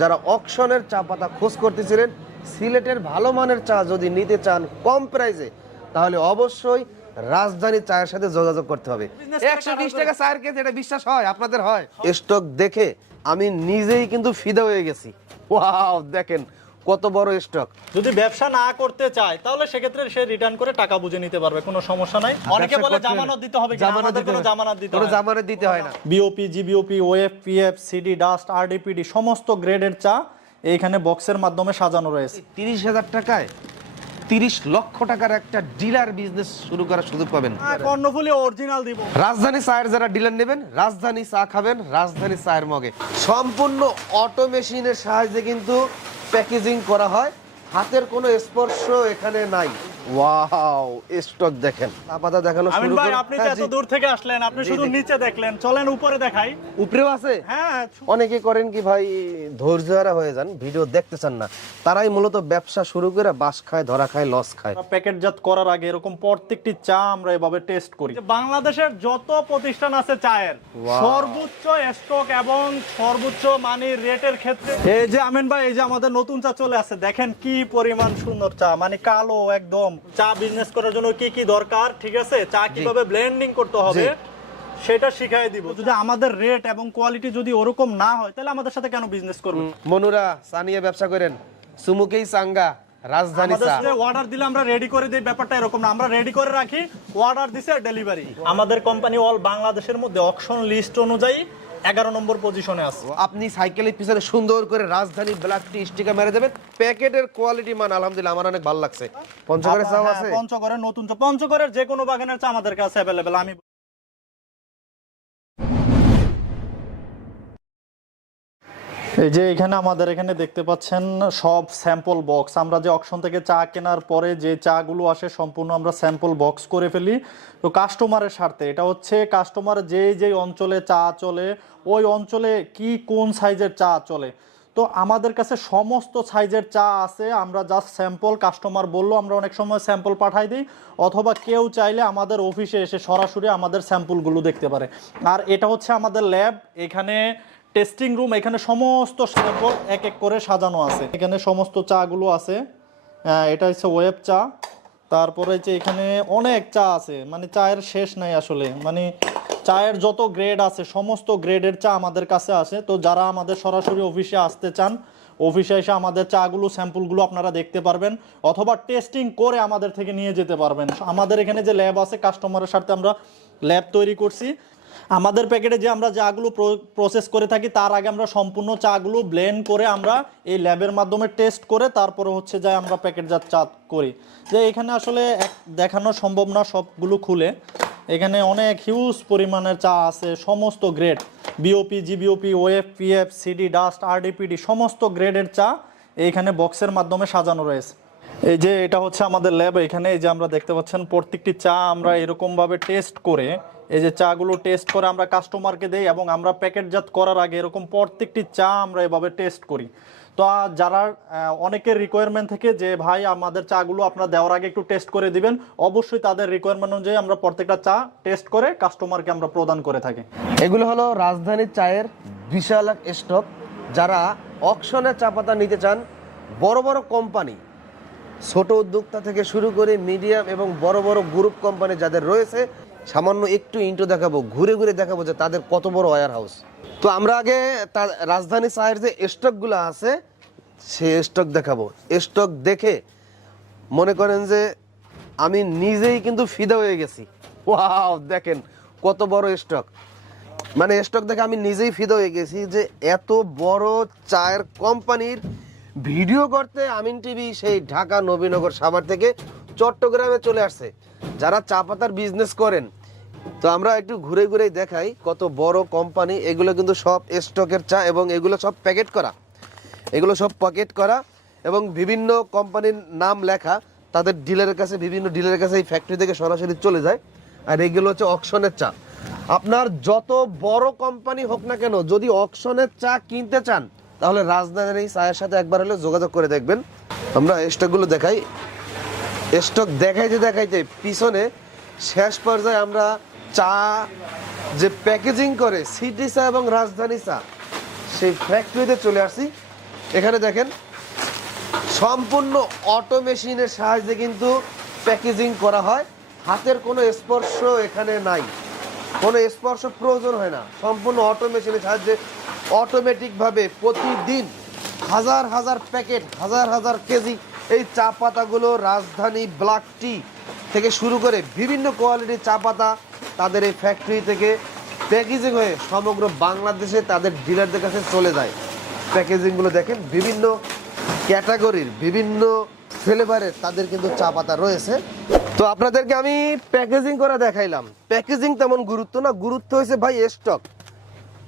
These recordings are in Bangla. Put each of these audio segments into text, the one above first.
যারা অকশনের চা পাতা খোঁজ করতেছিলেন, সিলেটের ভালো মানের চা যদি নিতে চান কম প্রাইসে, তাহলে অবশ্যই রাজধানী চায়ের সাথে যোগাযোগ করতে হবে। 120 টাকা চায়ের কেজি, এটা বিশ্বাস হয় আপনাদের? হয়। স্টক দেখে আমি নিজেই কিন্তু ফিদা হয়ে গেছি। ওয়াও, দেখেন কত বড় স্টক। যদি ব্যবসা না করতে চায় তাহলে সেক্ষেত্রে সে রিটার্ন করে টাকা বুঝে নিতে পারবে, কোনো সমস্যা নাই। অনেকে বলে জামানত দিতে হবে, আমাদের কোনো জামানত দিতে হয় না। জামানত দিতে হয় না। BOP, GBOP, OF, PF, CD, dust, RDPD সমস্ত গ্রেডের চা এইখানে বক্সের মাধ্যমে সাজানো রয়েছে। 30,000 টাকায় 30 লক্ষ টাকার একটা ডিলার বিজনেস শুরু করার সুযোগ পাবেন। কর্ণফুলী অরিজিনাল দিব। রাজধানী চায়ের যারা ডিলার নেবেন, রাজধানী চা খাবেন রাজধানী চায়ের মগে। সম্পূর্ণ অটো মেশিনের সাহায্যে কিন্তু প্যাকেজিং করা হয়, হাতের কোনো স্পর্শ এখানে নাই। ওয়াও, স্টক দেখেন। চা পাতা দেখানো আমিন শুরু ভাই, করুন। আপনি যে এত দূর থেকে আসলেন, আপনি শুধু নিচে দেখলেন, চলেন উপরে দেখাই। উপরেও আছে? হ্যাঁ। অনেকে করেন কি ভাই, ধৈর্যহারা হয়ে যান, ভিডিও দেখতে চান না। তারাই মূলত ব্যবসা শুরু করে বাস খায়, ধরা খায়, লস খায়। প্যাকেটজাত করার আগে এরকম প্রত্যেকটি চা আমরা এভাবে টেস্ট করি। বাংলাদেশের যত প্রতিষ্ঠান আছে চায়ের, সর্বোচ্চ স্টক এবং সর্বোচ্চ মানের রেটের ক্ষেত্রে এই যে আমিন ভাই, এই যে আমাদের নতুন চা চলে আসছে, দেখেন কি পরিমাণ সুন্দর চা, মানে কালো একদম। চা বিজনেস করার জন্য কি কি দরকার, ঠিক আছে, চা কিভাবে ব্লেন্ডিং করতে হবে সেটা শিখাই দিব। যদি আমাদের রেট এবং কোয়ালিটি যদি ওরকম না হয়, তাহলে আমাদের সাথে কেন বিজনেস করবেন? মনুরা চা নিয়ে ব্যবসা করেন, সুমুকেই চাঙ্গা রাজধানী চা। অর্ডার দিলে আমরা রেডি করে দিই, ব্যাপারটা এরকম না, আমরা রেডি করে রাখি, অর্ডার দিছে ডেলিভারি। আমাদের কোম্পানি অল বাংলাদেশের মধ্যে অকশন লিস্ট অনুযায়ী 11 নম্বর পজিশনে আছে। আপনি সাইকেলের পিছনে সুন্দর করে রাজধানী ব্ল্যাক টি স্টিকার মেরে দেবেন। প্যাকেটের কোয়ালিটি মান আলহামদুলিল্লাহ আমার অনেক ভালো লাগছে। পঞ্চগড়ের চাও আছে? পঞ্চগড়ের নতুন চা, পঞ্চগড়ের যে কোনো বাগানের চা আমাদের কাছে अवेलेबल। আমি এই যে এখানে আমাদের এখানে দেখতে পাচ্ছেন সব স্যাম্পল বক্স। আমরা যে অকশন থেকে চা কেনার পরে যে চাগুলো আসে সম্পূর্ণ আমরা স্যাম্পল বক্স করে ফেলি, তো কাস্টমারের স্বার্থে। এটা হচ্ছে কাস্টমার যে অঞ্চলে চা চলে, ওই অঞ্চলে কি কোন সাইজের চা চলে, তো আমাদের কাছে সমস্ত সাইজের চা আছে। আমরা জাস্ট স্যাম্পল, কাস্টমার বললো আমরা অনেক সময় স্যাম্পল পাঠাই দিই, অথবা কেউ চাইলে আমাদের অফিসে এসে সরাসরি আমাদের স্যাম্পলগুলো দেখতে পারে। আর এটা হচ্ছে আমাদের ল্যাব, এখানে টেস্টিং রুম, এখানে সমস্ত স্যাম্পল এক এক করে সাজানো আছে। এখানে সমস্ত চাগুলো আছে। এটা হচ্ছে ওয়েব চা, তারপরে হচ্ছে এখানে অনেক চা আছে, মানে চায়ের শেষ নাই আসলে। মানে চায়ের যত গ্রেড আছে সমস্ত গ্রেডের চা আমাদের কাছে আছে। তো যারা আমাদের সরাসরি অফিসে আসতে চান, অফিসে এসে আমাদের চাগুলো স্যাম্পলগুলো আপনারা দেখতে পারবেন, অথবা টেস্টিং করে আমাদের থেকে নিয়ে যেতে পারবেন। আমাদের এখানে যে ল্যাব আছে, কাস্টমারের সাথে আমরা ল্যাব তৈরি করছি। আমাদের প্যাকেটে যে আমরা চাগুলো প্রসেস করে থাকি, তার আগে আমরা সম্পূর্ণ চাগুলো ব্লেন্ড করে আমরা এই ল্যাবের মাধ্যমে টেস্ট করে তারপরে হচ্ছে যে আমরা প্যাকেটজাত চা করি। যে এখানে আসলে দেখানো সম্ভব না সবগুলো খুলে। এখানে অনেক হিউজ পরিমাণের চা আছে, সমস্ত grade, BOP, GBOP, OF, PF, CD, dust, RDPD সমস্ত গ্রেডের চা এইখানে বক্সের মাধ্যমে সাজানো রয়েছে। এই যে এটা হচ্ছে আমাদের ল্যাব। এখানে এই যে আমরা দেখতে পাচ্ছেন প্রত্যেকটি চা আমরা এরকমভাবে টেস্ট করে, এই যে চাগুলো টেস্ট করে আমরা কাস্টমারকে দেই, এবং আমরা প্যাকেটজাত করার আগে এরকম প্রত্যেকটি চা আমরা এভাবে টেস্ট করি। তো যারা অনেকের রিকোয়ারমেন্ট থেকে যে ভাই আমাদের চাগুলো আপনারা দেওয়ার আগে একটু টেস্ট করে দিবেন, অবশ্যই তাদের রিকোয়ারমেন্ট অনুযায়ী আমরা প্রত্যেকটা চা টেস্ট করে কাস্টমারকে আমরা প্রদান করে থাকি। এগুলো হলো রাজধানীর চায়ের বিশাল স্টক। যারা অকশনে চা পাতা নিতে চান, বড় বড় কোম্পানি, ছোট উদ্যোক্তা থেকে শুরু করে মিডিয়াম এবং বড় বড় গ্রুপ কোম্পানি যাদের রয়েছে, সামান্য একটু ইন্টু দেখাবো, ঘুরে ঘুরে দেখাবো যে তাদের কত বড় ওয়্যার হাউস। তো আমরা আগে রাজধানী চায়ের যে স্টকগুলো আছে সেই স্টক দেখাবো। স্টক দেখে মনে করেন যে আমি নিজেই কিন্তু ফিদা হয়ে গেছি। ওয়াও, দেখেন কত বড় স্টক। মানে স্টক দেখে আমি নিজেই ফিদা হয়ে গেছি যে এত বড় চায়ের কোম্পানির ভিডিও করতে আমিন টিভি সেই ঢাকা, নবীনগর, সাভার থেকে চট্টগ্রামে চলে আসছে। যারা চা পাতার বিজনেস করেন, তো আমরা একটু ঘুরে ঘুরে দেখাই কত বড় কোম্পানি। এগুলো কিন্তু সব স্টকের চা, এবং এগুলো সব প্যাকেট করা, এবং বিভিন্ন কোম্পানির নাম লেখা, তাদের ডিলারের কাছে, বিভিন্ন ডিলারের কাছে এই ফ্যাক্টরি থেকে সরাসরি চলে যায়। আর এগুলো হচ্ছে অকশনের চা। আপনার যত বড় কোম্পানি হোক না কেন, যদি অকশনের চা কিনতে চান, তাহলে রাজধানীর চায়ের সাথে একবার হলে যোগাযোগ করে দেখবেন। আমরা স্টকগুলো দেখাই। স্টক দেখাইতে পিছনে শেষ পর্যায়ে আমরা চা যে প্যাকেজিং করে সিটি চা এবং রাজধানী চা, সেই ফ্যাক্টরিতে চলে আসছি। এখানে দেখেন সম্পূর্ণ অটো মেশিনের সাহায্যে কিন্তু প্যাকেজিং করা হয়, হাতের কোনো স্পর্শ এখানে নাই, কোনো স্পর্শ প্রয়োজন হয় না, সম্পূর্ণ অটো মেশিনের সাহায্যে অটোমেটিকভাবে প্রতিদিন হাজার হাজার প্যাকেট, হাজার হাজার কেজি এই চা পাতাগুলো রাজধানী ব্ল্যাক টি থেকে শুরু করে বিভিন্ন কোয়ালিটির চা পাতা তাদের এই ফ্যাক্টরি থেকে প্যাকেজিং হয়ে সমগ্র বাংলাদেশে তাদের ডিলারদের কাছে চলে যায়। প্যাকেজিংগুলো দেখেন বিভিন্ন ক্যাটাগরির, বিভিন্ন ফ্লেভারের তাদের কিন্তু চা পাতা রয়েছে। তো আপনাদেরকে আমি প্যাকেজিং করে দেখাইলাম, প্যাকেজিং তেমন গুরুত্ব না, গুরুত্ব হয়েছে ভাই স্টক।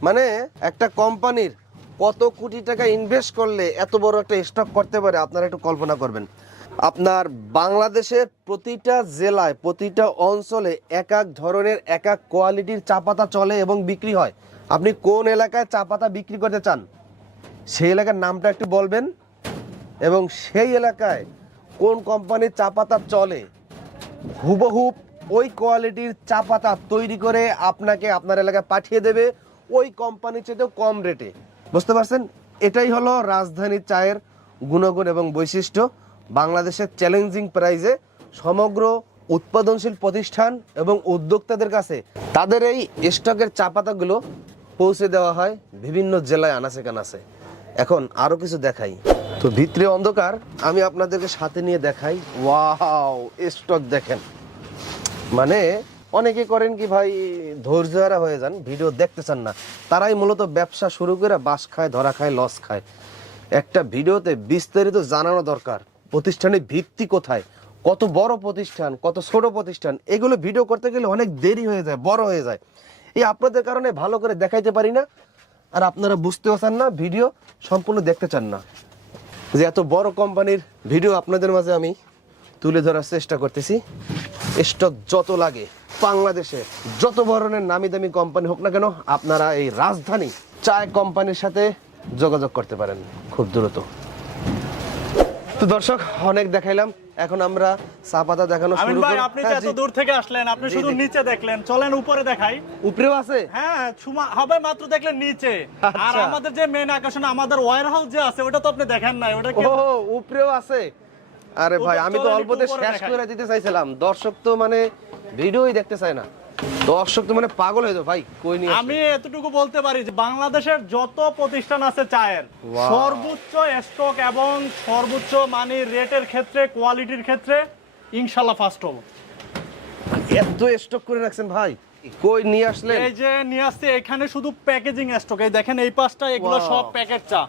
মানে একটা কোম্পানির কত কোটি টাকা ইনভেস্ট করলে এত বড় একটা স্টক করতে পারে আপনারা একটু কল্পনা করবেন। আপনার বাংলাদেশের প্রতিটা জেলায়, প্রতিটা অঞ্চলে এক এক ধরনের এক এক কোয়ালিটির চা পাতা চলে এবং বিক্রি হয়। আপনি কোন এলাকায় চা পাতা বিক্রি করতে চান সেই এলাকার নামটা একটু বলবেন, এবং সেই এলাকায় কোন কোম্পানির চা পাতা চলে, হুবহুব ওই কোয়ালিটির চা পাতা তৈরি করে আপনাকে আপনার এলাকায় পাঠিয়ে দেবে ওই কোম্পানির চেয়েও কম রেটে। বুঝতে পারছেন? এটাই হলো রাজধানী চায়ের গুণগুণ এবং বৈশিষ্ট্য। বাংলাদেশের চ্যালেঞ্জিং প্রাইজে সমগ্র উৎপাদনশীল প্রতিষ্ঠান এবং উদ্যোক্তাদের কাছে তাদের এই স্টকের চা পাতাগুলো পৌঁছে দেওয়া হয় বিভিন্ন জেলায় আনাচে কানাচে। এখন আরো কিছু দেখাই, তো ভিতরে অন্ধকার, আমি আপনাদেরকে সাথে নিয়ে দেখাই। ওয়াও, স্টক দেখেন। মানে অনেকে করেন কি ভাই, ধৈর্যহারা হয়ে যান, ভিডিও দেখতে চান না, তারাই মূলত ব্যবসা শুরু করে বাস খায়, ধরা খায়, লস খায়। একটা ভিডিওতে বিস্তারিত জানানো দরকার, প্রতিষ্ঠানের ভিত্তি কোথায়, কত বড় প্রতিষ্ঠান, কত ছোট প্রতিষ্ঠান, এগুলো ভিডিও করতে গেলে অনেক দেরি হয়ে যায়, বড় হয়ে যায়। এই আপনাদের কারণে ভালো করে দেখাইতে পারি না, আর আপনারা বুঝতেও চান না, ভিডিও সম্পূর্ণ দেখতে চান না। যে এত বড় কোম্পানির ভিডিও আপনাদের মাঝে আমি তুলে ধরার চেষ্টা করতেছি। স্টক যত লাগে, বাংলাদেশে যত ধরনের নামি দামি কোম্পানি হোক না কেন, আপনারা এই রাজধানী চায় কোম্পানির সাথে যোগাযোগ করতে পারেন খুব দ্রুত। তো দর্শক, অনেক দেখাইলাম, এখন আমরা চা পাতা দেখানো শুরু করব। আপনি যে এত দূর থেকে আসলেন, আপনি শুধু নিচে দেখলেন, চলেন উপরে দেখাই। উপরেও আছে? হ্যাঁ, হবে মাত্র দেখলেন নিচে। আর আমাদের যে মেন আকর্ষণ, আমাদের ওয়্যার হাউস যে আছে, ওটা তো আপনি দেখেন নাই। ওটা কি উপরেও আছে? আরে ভাই, আমি তো অল্পতে শেষ করে দিতে চাইছিলাম, দর্শক তো মানে ভিডিওই দেখতে চায় না, দর্শক তো মানে পাগল হয়ে যায় ভাই। কই নিয়ে আমি এতটুকু বলতে পারি যে বাংলাদেশের যত প্রতিষ্ঠান আছে চায়ের, সর্বোচ্চ স্টক এবং সর্বোচ্চ মানে রেটের ক্ষেত্রে, কোয়ালিটির ক্ষেত্রে ইনশাআল্লাহ ফার্স্ট হবো। এত স্টক করে রাখছেন ভাই, কই নিয়ে আসলেন? এই যে নিয়ে আসছে, এখানে শুধু প্যাকেজিং স্টক। এই দেখেন এই পাশটা, এগুলো সব প্যাকেট চা।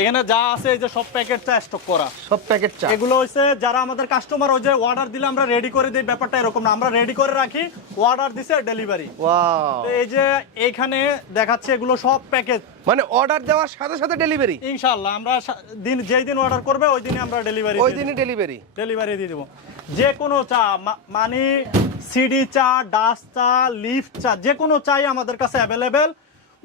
এখানে যা আছে এই যে সব প্যাকেট চা স্টক করা, সব প্যাকেট চা। এগুলো হইছে যারা আমাদের কাস্টমার, ওই যে অর্ডার দিলে আমরা রেডি করে দিই, ব্যাপারটা এরকম না, আমরা রেডি করে রাখি, অর্ডার দিছে ডেলিভারি। ওয়াও, এই যে এইখানে দেখাচ্ছে এগুলো সব প্যাকেজ, মানে অর্ডার দেওয়ার সাথে সাথে ডেলিভারি। ইনশাআল্লাহ আমরা যেই দিন অর্ডার করবে ওই দিনই আমরা ডেলিভারি, ওই দিনই ডেলিভারি দিয়ে দেব। যে কোনো চা, মানে সিডি চা, ডাস্ট চা, লিফট চা, যে কোনো চাই আমাদের কাছে অ্যাভেলেবেল।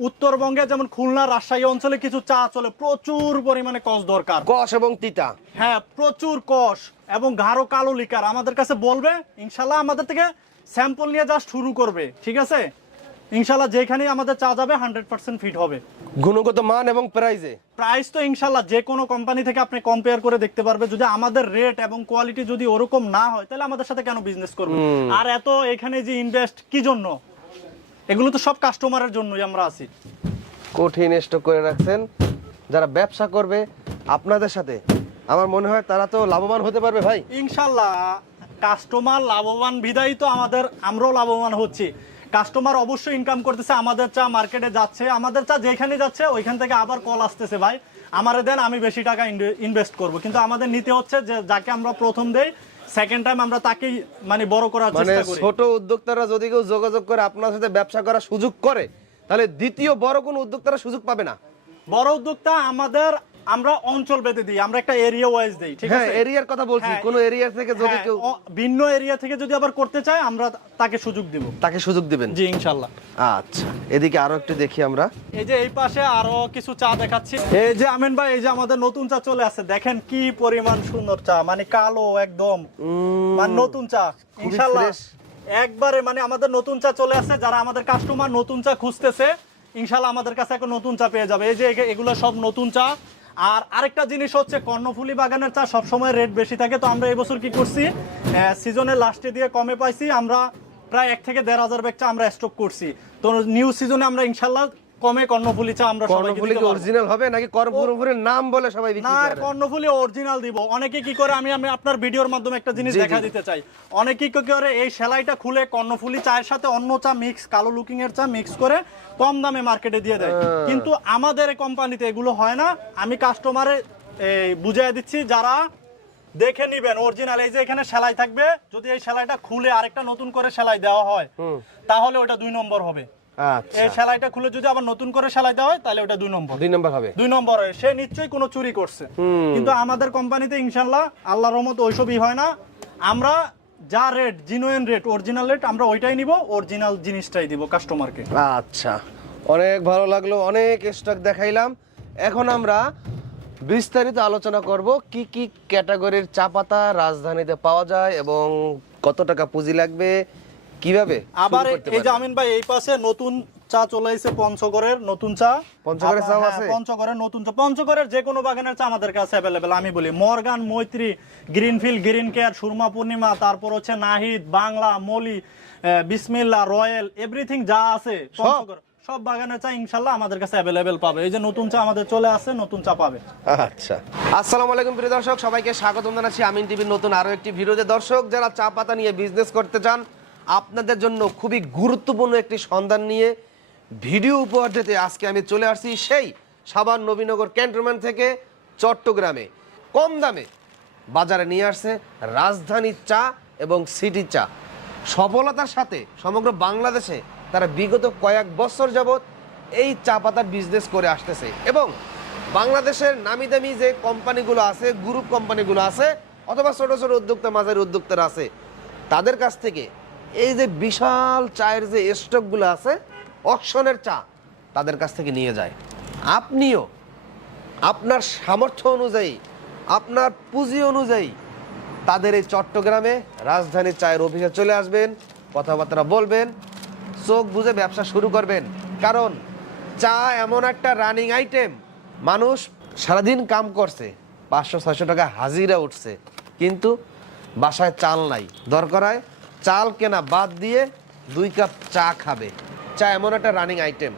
উত্তরবঙ্গে যেমন খুলনা, রাজশাহী অঞ্চলে কিছু চা চলে, প্রচুর পরিমাণে কষ দরকার, কষ এবং তিতা। হ্যাঁ, প্রচুর কষ এবং গাঢ় কালো লিকার আমাদের কাছে বলবে, ইনশাল্লাহ আমাদের থেকে স্যাম্পল নিয়ে জাস্ট শুরু করবে, ঠিক আছে? ইনশাল্লাহ যেখানেই আমাদের চা যাবে 100% ফিট হবে। গুণগত মান এবং প্রাইস তো ইনশাল্লাহ যে কোনো কোম্পানি থেকে আপনি কম্পেয়ার করে দেখতে পারবে। যদি আমাদের রেট এবং কোয়ালিটি যদি ওরকম না হয়, তাহলে আমাদের সাথে কেন বিজনেস করবে? আর এত এখানে যে ইনভেস্ট কি জন্য? এগুলো তো সব কাস্টমারের জন্যই আমরা আছি। কঠিন স্টক করে রাখছেন, যারা ব্যবসা করবে আপনাদের সাথে, আমার মনে হয় তারা তো লাভবান হতে পারবে ভাই। ইনশাল্লাহ কাস্টমার লাভবান বিদায়ী তো আমরাও লাভবান হচ্ছি। কাস্টমার অবশ্যই ইনকাম করতেছে, আমাদের চা মার্কেটে যাচ্ছে, আমাদের চা যেখানে যাচ্ছে ওইখান থেকে আবার কল আসতেছে, ভাই আমারে দেন, আমি বেশি টাকা ইনভেস্ট করব। কিন্তু আমাদের নিতে হচ্ছে যে যাকে আমরা প্রথম দেই, সেকেন্ড টাইম আমরা তাকেই মানে বড় করার চেষ্টা করি। ছোট উদ্যোক্তারা যদি কেউ যোগাযোগ করে আপনার সাথে ব্যবসা করার সুযোগ করে, তাহলে দ্বিতীয় বড় কোন উদ্যোক্তারা সুযোগ পাবে না। বড় উদ্যোক্তা আমরা অঞ্চল বেঁধে দিই, আমরা একটা এরিয়া ওয়াইজ দেই, ঠিক আছে? এরিয়ার কথা বলছি, কোন এরিয়া থেকে যদি কেউ ভিন্ন এরিয়া থেকে যদি আবার করতে চায়, আমরা তাকে সুযোগ দিব। তাকে সুযোগ দিবেন? জি ইনশাআল্লাহ। আচ্ছা, এদিকে আরো একটু দেখি আমরা। এই যে এই পাশে আরো কিছু চা দেখাচ্ছি। এই যে আমিন ভাই, এই যে আমাদের নতুন চা চলে আসছে, দেখেন কি পরিমাণ সুন্দর চা, মানে কালো একদম, মানে নতুন চা ইনশাআল্লাহ একবারে, মানে আমাদের নতুন চা চলে আসছে। যারা আমাদের কাস্টমার নতুন চা খুঁজতেছে, ইনশাআল্লাহ আমাদের কাছে এখন নতুন চা পেয়ে যাবে। এই যে এগুলো সব নতুন চা, আর আরেকটা জিনিস হচ্ছে কর্ণফুলী বাগানের চা সবসময় রেট বেশি থাকে, তো আমরা এবছর কি করছি, সিজনের লাস্টে দিয়ে কমে পাইছি, আমরা প্রায় 1 থেকে 1,500 ব্যাগ চা আমরা স্টক করছি। তো নিউ সিজনে আমরা ইনশাল্লাহ কমে কর্ণফুলী চা আমরা সবাইকে কর্ণফুলী দিতে কি পারবো। অরিজিনাল হবে নাকি কর্ণফুলীর নাম বলে সবাই বিক্রি না, করে? কর্ণফুলী অরিজিনাল দিব। অনেকে কি করে, আমি আপনার ভিডিওর মাধ্যমে একটা জিনিস জি, জি। দেখা দিতে চাই। অনেকে কি করে এই সেলাইটা খুলে কর্ণফুলী চায়ের সাথে অন্য চা মিক্স, কালো লুকিং এর চা মিক্স করে কম দামে মার্কেটে দিয়ে দেয়, কিন্তু আমাদের কোম্পানিতে এগুলো হয় না। আমি কাস্টমারে বুঝিয়ে দিচ্ছি, যারা দেখে নিবেন অরিজিনাল, এই যে এখানে সেলাই থাকবে, যদি এই সেলাইটা খুলে আরেকটা নতুন করে সেলাই দেওয়া হয় তাহলে ওটা 2 নম্বর হবে। আচ্ছা, এই সেলাইটা খুলে যদি আবার নতুন করে সেলাই দেওয়া হয় তাহলে ওটা 2 নম্বর। 2 নম্বর হবে। 2 নম্বর হয়, সে নিশ্চয়ই কোনো চুরি করছে। কিন্তু আমাদের কোম্পানিতে ইনশাল্লাহ আল্লাহর রহমত ওইসবই হয় না। আমরা যা rate, genuine rate, original rate, আমরা ওইটাই নিব, অরিজিনাল জিনিসটাই দিব কাস্টমারকে। আচ্ছা, অনেক ভালো লাগলো, অনেক স্টক দেখাইলাম। এখন আমরা বিস্তারিত আলোচনা করব কি কি ক্যাটাগরির চা পাতা রাজধানীতে পাওয়া যায় এবং কত টাকা পুঁজি লাগবে, কিভাবে আবার শুরু করতে এই যে পারবেন। আমিন ভাই, এই পাশে নতুন চা চলে এসেছে, পঞ্চগড়ের নতুন চা। পঞ্চগড়ের চাও হ্যাঁ, আছে? পঞ্চগড়ের নতুন চা, পঞ্চগড়ের যে কোনো বাগানের চা আমাদের কাছে অ্যাভেলেবেল। আমি বলি মর্গান, মৈত্রী, গ্রিনফিল্ড, গ্রিন কেয়ার, সুরমা পূর্ণিমা, তারপর হচ্ছে নাহিদ, বাংলা, মলি, বিসমিল্লাহ, রয়্যাল, এভরিথিং যা আছে পঞ্চগড় সব বাগানের চা ইনশাল্লাহ আমাদের কাছে অ্যাভেলেবেল পাবে। এই যে নতুন চা আমাদের চলে আসছে, নতুন চা পাবে। আচ্ছা, আসসালামু আলাইকুম প্রিয় দর্শক, সবাইকে স্বাগতম জানাচ্ছি আমিন টিভির নতুন আরো একটি ভিডিওতে। দর্শক, যারা চা পাতা নিয়ে বিজনেস করতে চান, আপনাদের জন্য খুবই গুরুত্বপূর্ণ একটি সন্ধান নিয়ে ভিডিও উপহার দিতে আজকে আমি চলে আসছি সেই সাভার নবীনগর ক্যান্টনমেন্ট থেকে চট্টগ্রামে। কম দামে বাজারে নিয়ে আসছে রাজধানী চা এবং সিটি চা। সফলতার সাথে সমগ্র বাংলাদেশে তারা বিগত কয়েক বছর যাবৎ এই চা পাতার বিজনেস করে আসতেছে এবং বাংলাদেশের নামি দামি যে কোম্পানিগুলো আছে, গ্রুপ কোম্পানিগুলো আছে, অথবা ছোট ছোট উদ্যোক্তা, মাঝারি উদ্যোক্তারা আছে, তাদের কাছ থেকে এই যে বিশাল চায়ের যে স্টকগুলো আছে, অকশনের চা, তাদের কাছ থেকে নিয়ে যায়। আপনিও আপনার সামর্থ্য অনুযায়ী, আপনার পুঁজি অনুযায়ী তাদের এই চট্টগ্রামে রাজধানী চায়ের অফিসে চলে আসবেন, কথাবার্তা বলবেন, চোখ বুঝে ব্যবসা শুরু করবেন। কারণ চা এমন একটা রানিং আইটেম, মানুষ সারাদিন কাম করছে, 500-600 টাকা হাজিরা উঠছে, কিন্তু বাসায় চাল নাই, দরকার হয় চাল কেনা বাদ দিয়ে 2 কাপ চা খাবে। চা এমন একটা রানিং আইটেম,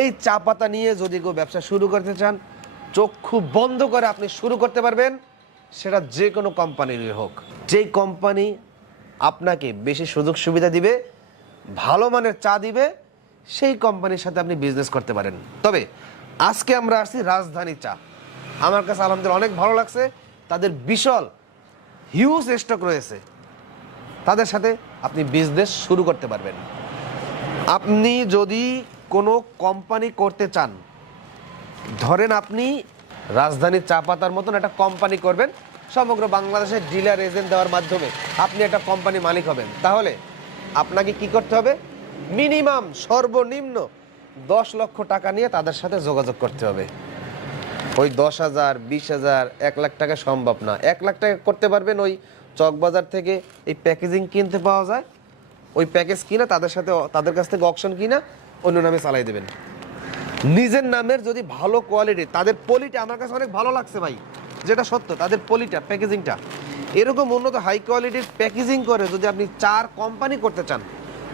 এই চা পাতা নিয়ে যদি কেউ ব্যবসা শুরু করতে চান, চক্ষু বন্ধ করে আপনি শুরু করতে পারবেন। সেটা যে কোনো কোম্পানিরই হোক, যেই কোম্পানি আপনাকে বেশি সুযোগ সুবিধা দিবে, ভালো মানের চা দিবে, সেই কোম্পানির সাথে আপনি বিজনেস করতে পারেন। তবে আজকে আমরা আসছি রাজধানী চা। আমার কাছে আলহামদুলিল্লাহ অনেক ভালো লাগছে, তাদের বিশাল হিউজ স্টক রয়েছে, তাদের সাথে আপনি বিজনেস শুরু করতে পারবেন। আপনি যদি কোনো কোম্পানি করতে চান, ধরেন আপনি রাজধানী চা পাতার মতন একটা কোম্পানি করবেন, সমগ্র বাংলাদেশের ডিলার এজেন্ট দেওয়ার মাধ্যমে আপনি একটা কোম্পানি মালিক হবেন, তাহলে আপনাকে কি করতে হবে? মিনিমাম সর্বনিম্ন 10 লক্ষ টাকা নিয়ে তাদের সাথে যোগাযোগ করতে হবে। ওই 10,000, 20,000, 1 লাখ টাকা সম্ভব না। 1 লাখ টাকা করতে পারবেন ওই চকবাজার থেকে এই প্যাকেজিং কিনতে পাওয়া যায়, ওই প্যাকেজ কিনা তাদের কাছ থেকে অকশন কিনা অন্য নামে চালাই দেবেন। নিজের নামের যদি ভালো কোয়ালিটি, তাদের পলিটা আমার কাছে অনেক ভালো লাগছে ভাই, যেটা সত্য, তাদের পলিটা, প্যাকেজিংটা এরকম উন্নত হাই কোয়ালিটির প্যাকেজিং করে যদি আপনি চার কোম্পানি করতে চান,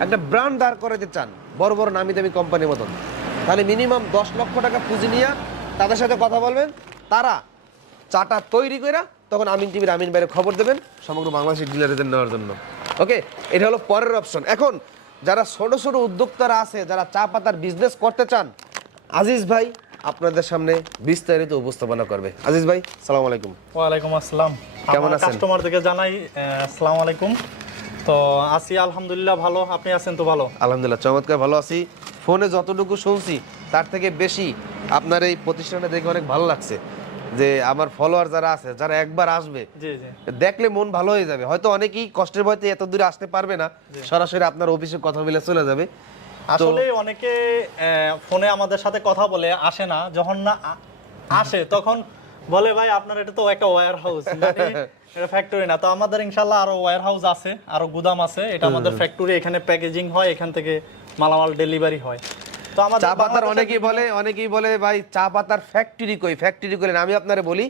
একটা ব্র্যান্ড দাঁড় করাতে চান বড় বড় নামি দামি কোম্পানির মতন, তাহলে মিনিমাম 10 লক্ষ টাকা পুঁজি নিয়ে তাদের সাথে কথা বলবেন। তারা চাটা তৈরি করে তখন আমিন টিভির আমিন ভাইয়ের খবর দেবেন সমগ্র বাংলাদেশের ডিলারদের নেওয়ার জন্য। ওকে, এটা হলো পরের অপশন। এখন যারা ছোট ছোট উদ্যোক্তারা আছে, যারা চা পাতার বিজনেস করতে চান, আজিজ ভাই আপনাদের সামনে বিস্তারিত উপস্থাপনা করবে। আজিজ ভাই, সালাম আলাইকুম। ওয়ালাইকুম আসসালাম। কেমন আছেন? কাস্টমারদেরকে জানাই আসসালামু আলাইকুম। তো আছি আলহামদুলিল্লাহ ভালো, আপনি আছেন তো? ভালো, আলহামদুলিল্লাহ, চমৎকার ভালো আছি। ফোনে যতটুকু শুনছি তার থেকে বেশি আপনার এই প্রতিষ্ঠানে দেখে অনেক ভালো লাগছে, যে আমার ফলোয়ার যারা আছে, যারা একবার আসবে দেখলে মন ভালো হয়ে যাবে। হয়তো অনেকেই কষ্টের ভয়তে এত দূরে আসতে পারবে না, সরাসরি আপনার অফিসে কথা বলে চলে যাবে। আসলে অনেকে ফোনে আমাদের সাথে কথা বলে আসে না, যখন না আসে তখন বলে ভাই আপনার এটা তো একটা ওয়্যার হাউস, এটা ফ্যাক্টরি না। তো আমাদের ইনশাআল্লাহ আরো ওয়্যার হাউস আছে, আরো গুদাম আছে। এটা আমাদের ফ্যাক্টরি, এখানে প্যাকেজিং হয়, এখান থেকে মালামাল ডেলিভারি হয়। তো তো আমাদের চা পাতার বাংলাদেশে অনেকেই বলে ভাই চা পাতার ফ্যাক্টরি করেন। আমি আপনারে বলি,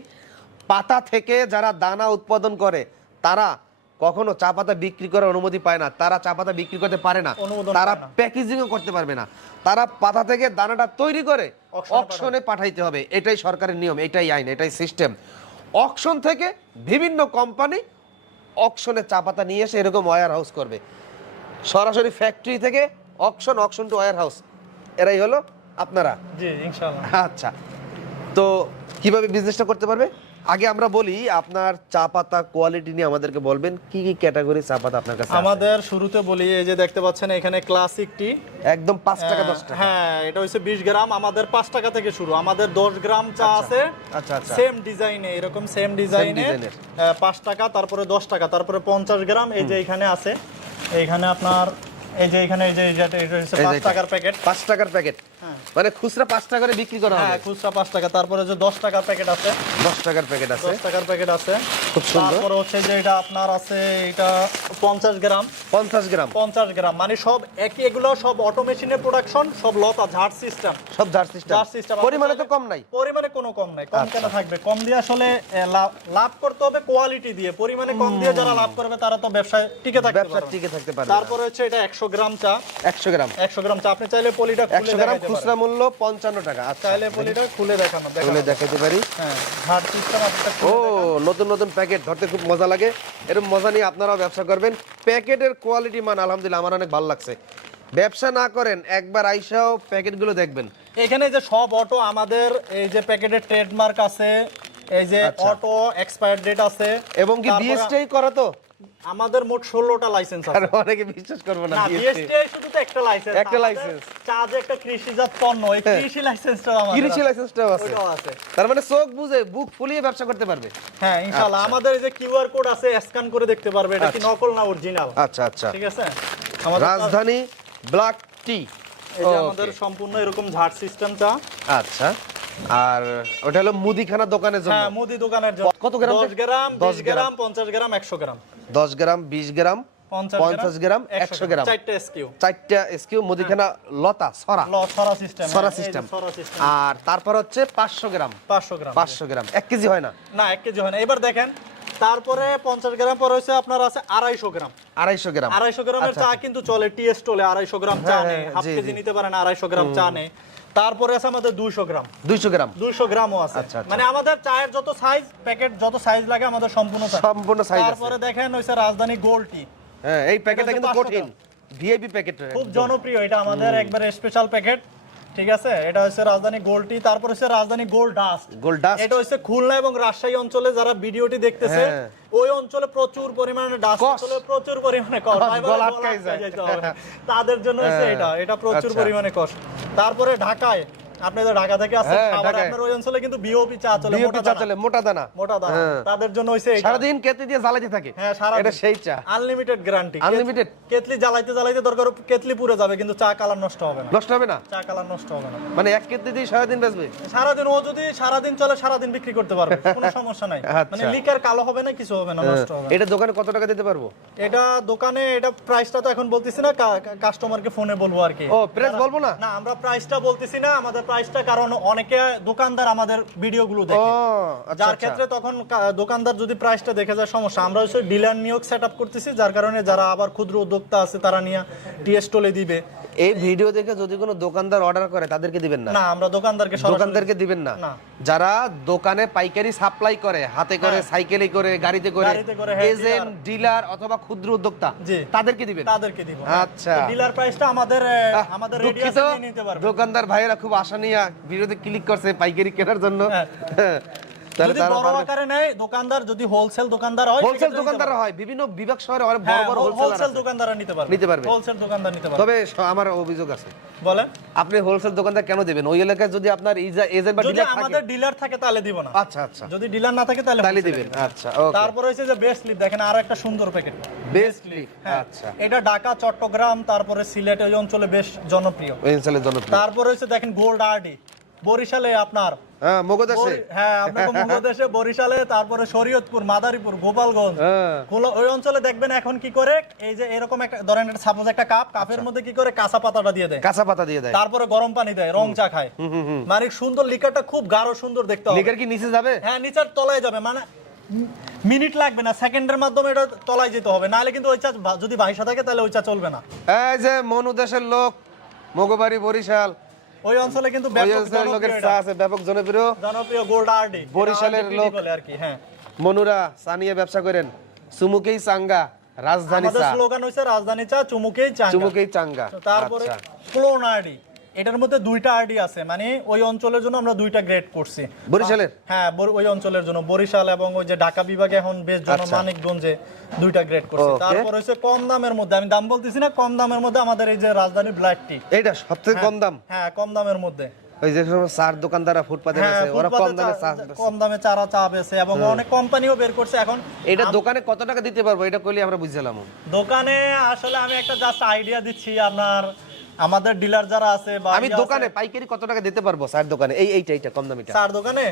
পাতা থেকে যারা দানা উৎপাদন করে তারা কখনো চা পাতা বিক্রি করার অনুমতি পায় না, তারা চা পাতা বিক্রি করতে পারে না, অনুমোদন তারা পায় না। প্যাকেজিংও করতে পারবে না। তারা পাতা থেকে দানাটা তৈরি করে অকশনে পাঠাইতে হবে, এটাই সরকারের নিয়ম, এটাই আইন, এটাই সিস্টেম। অকশন থেকে বিভিন্ন কোম্পানি অকশনে চা পাতা নিয়ে এসে এরকম ওয়্যার হাউস করবে, সরাসরি ফ্যাক্টরি থেকে অকশন টু ওয়্যার হাউস, এরাই হলো আপনারা। জি ইনশাআল্লাহ। আচ্ছা, তো কিভাবে বিজনেসটা করতে পারবে? আগে আমরা বলি আপনার চা পাতা কোয়ালিটি নিয়ে আমাদেরকে বলবেন, কি কি ক্যাটাগরি চা পাতা আপনার কাছে আছে? আমাদের শুরুতে বলি, এই যে দেখতে পাচ্ছেন এখানে ক্লাসিক টি, একদম 5 টাকা 10 টাকা। হ্যাঁ, এটা হচ্ছে 20 গ্রাম, আমাদের 5 টাকা থেকে শুরু। আমাদের 10 গ্রাম চা আছে, আচ্ছা আচ্ছা, সেম ডিজাইনে, এরকম সেম ডিজাইনে ডিজাইনের। 5 টাকা, তারপরে 10 টাকা, তারপরে 50 গ্রাম। এই যে এখানে আছে, এইখানে আপনার এই যে এখানে এই যে এটা হচ্ছে 5 টাকার প্যাকেট। 5 টাকার প্যাকেট, মানে খুচরা 5 টাকা করে বিক্রি করা হ্যাঁ, হবে। খুচরা 5 টাকা। তারপরে যে 10 টাকার প্যাকেট আছে, 10 টাকার প্যাকেট আছে, 10 টাকার প্যাকেট আছে। খুব সুন্দর। তারপরে হচ্ছে যে এটা আপনার আছে, এটা 50 গ্রাম, 50 গ্রাম, 50 গ্রাম, মানে সব একই, এগুলো সব অটোমেশনের প্রোডাকশন, সব লতা ঝাড় সিস্টেম। সব জার সিস্টেম। পরিমাণে তো কম নাই, পরিমাণে কোনো কম নাই। কম কেন থাকবে? কম দিয়ে আসলে লাভ করতে হবে কোয়ালিটি দিয়ে। পরিমাণে কম দিয়ে যারা লাভ করবে তারা তো ব্যবসায় টিকে থাকবে, ব্যবসা টিকে থাকতে পারবে। তারপরে হচ্ছে এটা 100 গ্রাম চা, 100 গ্রাম, 100 গ্রাম চা। আপনি চাইলে পলিটা খুলে 100 গ্রাম দেখাইতে খুচরা পারেন, মূল্য 55 টাকা। আচ্ছা, চাইলে পলিটা খুলে দেখানো খুলে দেখাতে পারি। হ্যাঁ, ঝাড় সিস্টেম আপনারা ও, নতুন নতুন প্যাকেট ধরতে খুব মজা লাগে, এরকম মজা নিয়ে আপনারাও ব্যবসা করবেন। প্যাকেটের কোয়ালিটি মান আলহামদুলিল্লাহ আমার অনেক ভালো লাগছে। ব্যবসা না করেন, একবার আইসাও প্যাকেটগুলো দেখবেন। এখানে যে সব অটো আমাদের, এই যে প্যাকেটের ট্রেডমার্ক আছে, এই যে আচ্ছা। অটো এক্সপায়ার ডেট আছে, এবং কি তারপরে বিএসটিআই করা তো? আমাদের মোট 16টা লাইসেন্স আর আছে। অনেকে বিশ্বাস করবে না, না, বিএসটি বিএসটিআই শুধু তো একটা লাইসেন্স, একটা লাইসেন্স। চা যে একটা কৃষিজাত পণ্য, এই কৃষি লাইসেন্সটা আমাদের কৃষি আছে। লাইসেন্সটাও আছে। ওইটাও আছে। তার মানে চোখ বুঝে বুক ফুলিয়ে ব্যবসা করতে পারবে। হ্যাঁ ইনশাআল্লাহ। আচ্ছা। আমাদের এই যে কিউআর কোড আছে, স্ক্যান করে দেখতে পারবে এটা কি নকল না অরিজিনাল। আচ্ছা আচ্ছা, ঠিক আছে। আমাদের রাজধানী ব্ল্যাক টি, এই যে আমাদের সম্পূর্ণ এরকম ঝাড় সিস্টেম চা। আচ্ছা। আর ওটা হলো মুদিখানা দোকানের জন্য। হ্যাঁ, মুদি দোকানের জন্য। কত গ্রাম? 10 গ্রাম, 10 20 গ্রাম, 50 গ্রাম, 100 গ্রাম। 10 গ্রাম, 20 গ্রাম, 50 গ্রাম, 100 গ্রাম, 4টা এসকিউ। 4টা এসকিউ মুদিখানা লতা সরা সরা সিস্টেম। সরা সিস্টেম। সরা সিস্টেম। আর তারপর হচ্ছে 500 গ্রাম, 500 গ্রাম। 500 গ্রাম 1 কেজি হয় না? না, 1 কেজি হয় না। এবার দেখেন, তারপরে 50 গ্রাম পরে হচ্ছে আপনার আছে 250 গ্রাম। 250 গ্রাম, 250 গ্রামের আচ্ছা, চা কিন্তু চলে, টি স্টলে 250 গ্রাম চা হ্যাঁ, নেই, হ্যাঁ, হাফ জি, কেজি জি। নিতে পারেন, 250 গ্রাম চা নেই। তারপরে আছে আমাদের 200 গ্রাম, 200 গ্রাম 200 গ্রামও আছে। আচ্ছা, আচ্ছা। মানে আমাদের চায়ের যত সাইজ, প্যাকেট যত সাইজ লাগে আমাদের সম্পূর্ণ থাকে। সম্পূর্ণ সাইজ আছে। তারপরে দেখেন হইছে রাজধানী গোল্ড টি, হ্যাঁ, এই প্যাকেটটা কিন্তু 500 কঠিন, ভিআইপি প্যাকেট, খুব জনপ্রিয়। এটা আমাদের একবারে স্পেশাল প্যাকেট। ঠিক আছে, এটা হচ্ছে রাজধানী গোল্ড টি। তারপর হচ্ছে রাজধানী গোল্ড ডাস্ট। গোল্ড ডাস্ট, এটা হচ্ছে খুলনা এবং রাজশাহী অঞ্চলে যারা ভিডিওটি দেখতেছে, হ্যাঁ। ওই অঞ্চলে প্রচুর পরিমাণে ডাস্ট, কস। অঞ্চলে প্রচুর পরিমাণে কস, কস, ভাই বলে গলা গলা আটকায় যায়। যাইতে হবে না। তাদের জন্য হচ্ছে এটা প্রচুর আচ্ছা। পরিমাণে কস। তারপরে ঢাকায়, আপনি তো ঢাকা থেকে আসেন, হ্যাঁ, খাবার ঢাকায়। আপনার ওই অঞ্চলে কিন্তু বিওপি চা চলে, বিওপি মোটা চা দানা। চলে, মোটা দানা, মোটা দানা, হ্যাঁ। তাদের জন্য হইছে এটা। সারাদিন কেটে দিয়ে জ্বালাতে থাকে। হ্যাঁ, সারাদিন। এটা সেই চা, আনলিমিটেড গ্যারান্টি। Unlimited? কেতলি জ্বালাইতে জ্বালাইতে দরকার কেতলি পুড়ে যাবে, কিন্তু চা কালার নষ্ট হবে না। নষ্ট হবে না? চা কালার নষ্ট হবে না। মানে 1 কেজি দিয়ে সারাদিন বেচবে? সারাদিন, ও যদি সারাদিন চলে সারাদিন বিক্রি করতে পারবে, কোনো সমস্যা নাই। আচ্ছা। মানে লিকার কালো হবে না, কিছু হবে না, নষ্ট হবে না। এটা দোকানে কত টাকা দিতে পারবো? এটা দোকানে, এটা প্রাইসটা তো এখন বলতেছি না, কাস্টমারকে ফোনে বলবো আর কি। ও, প্রাইস বলবো না? না, আমরা প্রাইসটা বলতেছি না, আমাদের প্রাইসটা, কারণ অনেকে দোকানদার আমাদের ভিডিওগুলো ও, দেখে, আচ্ছা, যার আচ্ছা। ক্ষেত্রে তখন দোকানদার যদি প্রাইসটা দেখে যায় সমস্যা। আমরা হচ্ছে ডিলার নিয়োগ সেটআপ করতেছি, যার কারণে যারা আবার ক্ষুদ্র উদ্যোক্তা আছে তারা নিয়ে টি স্টলে দিবে। এই ভিডিও দেখে যদি কোনো দোকানদার অর্ডার করে তাদেরকে দিবেন না? না, আমরা দোকানদারকে সরাসরি, দোকানদারকে দিবেন না? না। যারা দোকানে পাইকারি সাপ্লাই করে, হাতে করে, সাইকেলে করে, গাড়িতে করে, গাড়িতে করে, হ্যাঁ, এজেন্ট, ডিলার অথবা ক্ষুদ্র উদ্যোক্তা, জি। তাদেরকে দিবেন? তাদেরকে দিব। আচ্ছা। ডিলার প্রাইসটা আমাদের দুঃখিত, রেডিয়াসে নিয়ে নিতে পারবে। দোকানদার ভাইয়েরা খুব আশা নিয়ে ভিডিওতে ক্লিক করছে পাইকারি কেনার জন্য। হ্যাঁ। তাহলে যদি তারা বড় আকারে নেয় দোকানদার, যদি হোলসেল দোকানদার হয়, হোলসেল সেক্ষেত্রে দোকানদার নিতে হয়, বিভিন্ন বিভাগ শহরে অনেক পারবে। বড় বড় হ্যাঁ, হোলসেল হোলসেল দোকানদাররা নিতে পারবে। নিতে পারবে। হোলসেল দোকানদার নিতে পারবে। তবে আমার অভিযোগ আছে, বলেন। আপনি হোলসেল দোকানদার কেন দিবেন? ওই এলাকায় যদি আপনার এজেন্ট বা যদি ডিলার থাকে। আমাদের ডিলার থাকে তাহলে দিব না। আচ্ছা আচ্ছা, যদি ডিলার না থাকে তাহলে তাহলে wholesale দিবেন। দিব। আচ্ছা, ওকে। তারপরে হচ্ছে যে বেস্ট লিপ, দেখেন আরো একটা সুন্দর প্যাকেট। বেস্ট লিফ, হ্যাঁ, আচ্ছা, এটা ঢাকা, চট্টগ্রাম, তারপরে সিলেট, ওই অঞ্চলে বেশ জনপ্রিয়। ওই অঞ্চলের জনপ্রিয়। তারপরে হচ্ছে দেখেন গোল্ড আরডি, বরিশালে আপনার হ্যাঁ মগদেশে হ্যাঁ আপনাকে বাংলাদেশে বরিশালে, তারপরে শরীয়তপুর, মাদারীপুর, গোপালগঞ্জ, হ্যাঁ ওই অঞ্চলে দেখবেন এখন কি করে, এই যে এরকম একটা ধরেন একটা সাপোজ একটা কাপের মধ্যে কি করে কাঁচা পাতাটা দিয়ে দেয়, কাঁচা পাতা দিয়ে দেয়, তারপরে গরম পানি দেয়, রং চা খায়। মানে সুন্দর লিকারটা খুব গাঢ় সুন্দর দেখতে হবে। লিকার কি নিচে যাবে? হ্যাঁ নিচের তলায় যাবে, মানে মিনিট লাগবে না, সেকেন্ডের মাধ্যমে এটা তলায় যেতে হবে, নাহলে কিন্তু ওই চা যদি ভাইসা থাকে তাহলে ওই চা চলবে না। এই যে মনু দেশের লোক, মগবাড়ি বরিশাল, ওই অঞ্চলে কিন্তু ওই ব্যাপক অঞ্চলের লোকের চা আছে ব্যাপক জনপ্রিয়। গোল্ড আরডি বরিশালের লোক বলে আর কি। হ্যাঁ মনুরা চা নিয়ে ব্যবসা করেন, চুমুকেই চাঙ্গা, রাজধানী আমাদের চা, স্লোগান হইছে রাজধানী চা চুমুকেই চাঙ্গা। চুমুকেই চাঙ্গা। তারপরে আচ্ছা ক্লোন আরডি, এটার মধ্যে দুইটা আরডি আছে, মানে ওই অঞ্চলের জন্য আমরা দুইটা গ্রেড করছি। বরিশালের? হ্যাঁ ওই অঞ্চলের জন্য, বরিশাল এবং ওই যে ঢাকা বিভাগে এখন বেশ মানিকগঞ্জে দুইটা গ্রেড করছি। Okay. তারপর হচ্ছে কম দামের মধ্যে, আমি দাম বলতেছি না, কম দামের মধ্যে আমাদের এই যে রাজধানী ব্ল্যাক টি, এইটা সবথেকে কম দাম। হ্যাঁ কম দামের মধ্যে। ওই যে সব চার দোকানদাররা ফুটপাতে হ্যাঁ, বেচে, ওরা কম ফুটপাতে দামে চা কম দামে চা বেচে, এবং অনেক কোম্পানিও বের করছে এখন। এটা দোকানে কত টাকা দিতে পারবো এটা কইলে আমরা বুঝলাম। দোকানে আসলে আমি একটা জাস্ট আইডিয়া দিচ্ছি, আপনার আমাদের ডিলার যারা আছে বা আমি দোকানে পাইকারি কত টাকা দিতে পারবো চার দোকানে? এইটা কম দামিটা চার দোকানে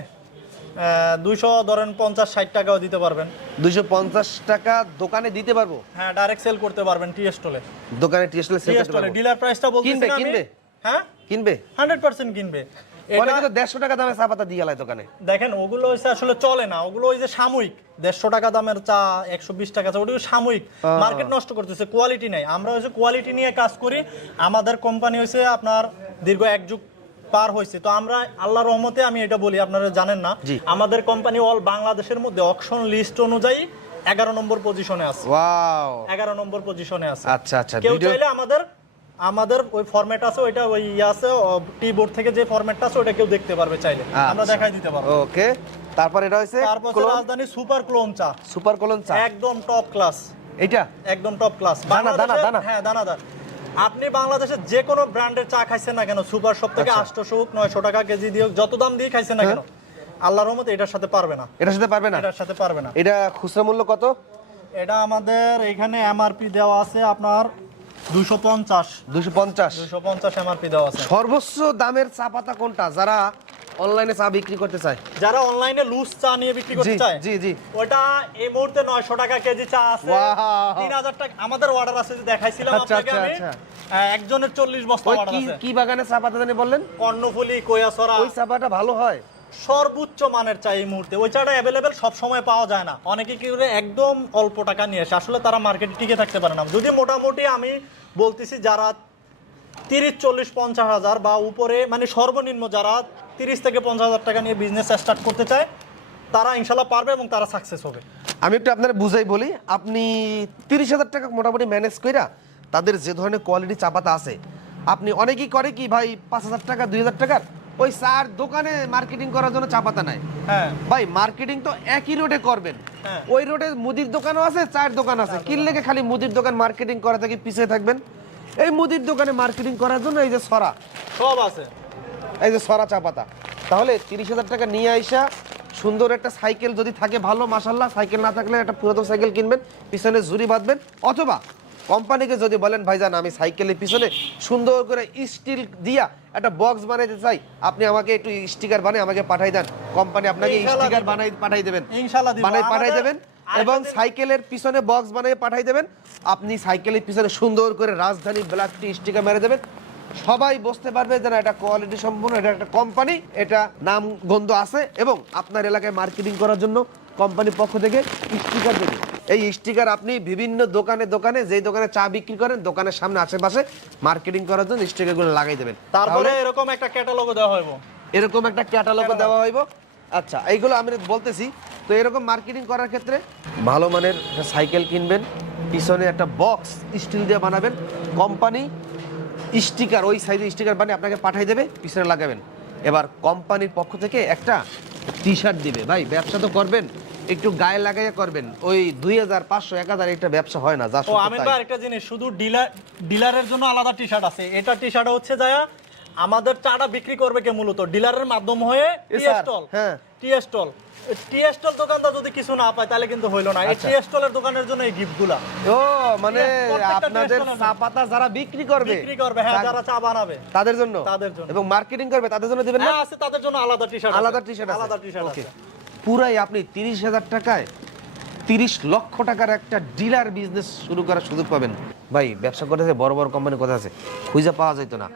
200 ধরেন 50-60 টাকাও দিতে পারবেন। 250 টাকা দোকানে দিতে পারবো? হ্যাঁ ডাইরেক্ট সেল করতে পারবেন টি স্টলে। দোকানে টিএসএল সেল করতে পারবো? ডিলার প্রাইসটা বলতেছি না আমি। কিনবে? হ্যাঁ কিনবে 100% কিনবে। পরে কিন্তু 150 টাকা দামে চা পাতা দিয়ে আলায় দোকানে। দেখেন ওগুলো হইছে আসলে চলে না, ওগুলো ওই যে সাময়িক 150 টাকা দামের চা, 120 টাকা চা, ওগুলো সাময়িক, মার্কেট নষ্ট করতেছে, কোয়ালিটি নাই। আমরা হইছে কোয়ালিটি নিয়ে কাজ করি। আমাদের কোম্পানি হইছে আপনার দীর্ঘ 1 যুগ পার হইছে, তো আমরা আল্লাহর রহমতে আমি এটা বলি, আপনারা জানেন না, আমাদের কোম্পানি অল বাংলাদেশের মধ্যে অকশন লিস্ট অনুযায়ী 11 নম্বর পজিশনে আছে। ওয়াও 11 নম্বর পজিশনে আছে। আচ্ছা আচ্ছা। কেউ চাইলে আমাদের ওই ফরম্যাট আছে, ওইটা ওই আছে টিবোর্ড থেকে যে ফরম্যাটটা আছে ওটা কেউ দেখতে পারবে চাইলে, আমরা দেখাই দিতে পারবো। ওকে, তারপর এটা হইছে তারপর রাজধানী সুপার ক্লোন চা। সুপার ক্লোন চা একদম টপ ক্লাস, এটা একদম টপ ক্লাস। দানা হ্যাঁ দানাদার। আপনি বাংলাদেশে যে কোনো ব্র্যান্ডের চা খাইছেন না কেন, সুপার শপ থেকে 800 হোক 900 টাকা কেজি দিয়ে যত দাম দিয়ে খাইছেন না কেন, আল্লাহর রহমতে এটার সাথে পারবে না। এটার সাথে পারবে না? এটার সাথে পারবে না। এটা খুচরা মূল্য কত? এটা আমাদের এখানে এমআরপি দেওয়া আছে আপনার 250 এমআরপি দেওয়া আছে। সর্বোচ্চ দামের চা পাতা কোনটা যারা অনলাইনে চা বিক্রি করতে চায়? যারা অনলাইনে লুজ চা নিয়ে বিক্রি করতে চায়, জি জি, ওটা এই মুহূর্তে 900 টাকা কেজি চা আছে। 3000 টাকা আমাদের অর্ডার আছে, যে দেখাইছিলাম আপনাকে আমি। একজনের 40 বস্তা অর্ডার আছে। কি বাগানে চা পাতা জানি বললেন? কর্ণফুলি, কোয়াছড়া। ওই চা পাতা ভালো হয়, সর্বোচ্চ মানের চা এই মুহূর্তে। ওই চাটা অ্যাভেলেবেল সব সময় পাওয়া যায় না, অনেকে কি করে একদম অল্প টাকা নিয়ে আসে, আসলে তারা মার্কেটে টিকে থাকতে পারে না। যদি মোটামুটি আমি বলতেছি যারা 30-40-50 হাজার বা উপরে, মানে সর্বনিম্ন যারা 30 থেকে 50 হাজার টাকা নিয়ে বিজনেস স্টার্ট করতে চায়, তারা ইনশাল্লাহ পারবে এবং তারা সাকসেস হবে। আমি একটু আপনার বুঝাই বলি, আপনি 30,000 টাকা মোটামুটি ম্যানেজ কইরা তাদের যে ধরনের কোয়ালিটি চা পাতা আছে, আপনি অনেকেই করে কি ভাই 5,000 টাকা 2,000 টাকার ওই চার দোকানে মার্কেটিং করার জন্য চা পাতা নাই। হ্যাঁ ভাই মার্কেটিং তো একই রোডে করবেন, ওই রোডে মুদির দোকানও আছে, চায়ের দোকান আছে, কিনলে খালি মুদির দোকান মার্কেটিং করা থেকে পিছিয়ে থাকবেন। এই মুদির দোকানে মার্কেটিং করার জন্য এই যে সরা সব আছে, এই যে সরা চা পাতা, তাহলে 30,000 টাকা নিয়ে আইসা সুন্দর একটা সাইকেল যদি থাকে ভালো, মাশাল্লাহ, সাইকেল না থাকলে একটা পুরাতন সাইকেল কিনবেন, পিছনে ঝুড়ি বাঁধবেন, অথবা কোম্পানিকে যদি বলেন ভাইজান আমি সাইকেলের পিছনে সুন্দর করে স্টিল দিয়া একটা বক্স বানাইতে চাই, আপনি আমাকে একটু স্টিকার বানিয়ে আমাকে পাঠাই দেন, কোম্পানি আপনাকে স্টিকার বানাই পাঠাই দেবেন, ইনশাআল্লাহ দিব, বানাই পাঠাই দেবেন। এবং সাইকেলের পিছনে বক্স বানিয়ে পাঠাই দেবেন, আপনি সাইকেলের পিছনে সুন্দর করে রাজধানী ব্ল্যাক টি স্টিকার মেরে দেবেন, সবাই বুঝতে পারবে যে না এটা কোয়ালিটি সম্পূর্ণ, এটা একটা কোম্পানি, এটা নাম গন্ধ আছে, এবং আপনার এলাকায় মার্কেটিং করার জন্য কোম্পানির পক্ষ থেকে স্টিকার দেবে। এই স্টিকার আপনি বিভিন্ন দোকানে যেই দোকানে চা বিক্রি করেন দোকানের সামনে আশেপাশে মার্কেটিং করার জন্য স্টিকারগুলো লাগাই দেবেন। তারপরে এরকম একটা ক্যাটালগও দেওয়া হইব, এরকম একটা ক্যাটালগও দেওয়া হইব। আচ্ছা, এইগুলো আমি বলতেছি। তো এরকম মার্কেটিং করার ক্ষেত্রে ভালো মানের একটা সাইকেল কিনবেন, পিছনে একটা বক্স স্টিল দিয়ে বানাবেন, কোম্পানি স্টিকার ওই সাইজে স্টিকার বানিয়ে আপনাকে পাঠিয়ে দেবে, পিছনে লাগাবেন। এবার কোম্পানির পক্ষ থেকে একটা টি শার্ট দিবে। ভাই ব্যবসা তো করবেন, একটু গায়ে লাগাইয়া করবেন, ওই 2,500-1,000 একটা ব্যবসা হয় না। ও আমি তো আরেকটা জিনিস, শুধু ডিলারের জন্য আলাদা টি শার্ট আছে, এটা টি শার্ট হচ্ছে যায় আমাদের চাটা বিক্রি করবে কে মূলত ডিলারের মাধ্যম হয়ে টি স্যার, স্টল। হ্যাঁ। টি স্টল, টি স্টল দোকানদার যদি কিছু না পায় তাহলে কিন্তু হইলো না। এই টি স্টলের দোকানের জন্য এই গিফটগুলা ও মানে প্রত্যেকটা আপনাদের টেস্ট চা পাতা যারা বিক্রি করবে বিক্রি করবে, হ্যাঁ, যারা চা বানাবে তাদের জন্য তাদের জন্য। এবং মার্কেটিং করবে তাদের জন্য দিবেন না? হ্যাঁ আছে, তাদের জন্য আলাদা টি-শার্ট, আলাদা টি-শার্ট আছে। আলাদা টি-শার্ট ওকে। আছে। পুরাই আপনি 30,000 টাকায় 30 লক্ষ টাকার একটা ডিলার বিজনেস শুরু করার সুযোগ পাবেন। ভাই ব্যবসা করতেছে বড় বড় কোম্পানি কথা আছে, খুঁজে পাওয়া যেত না।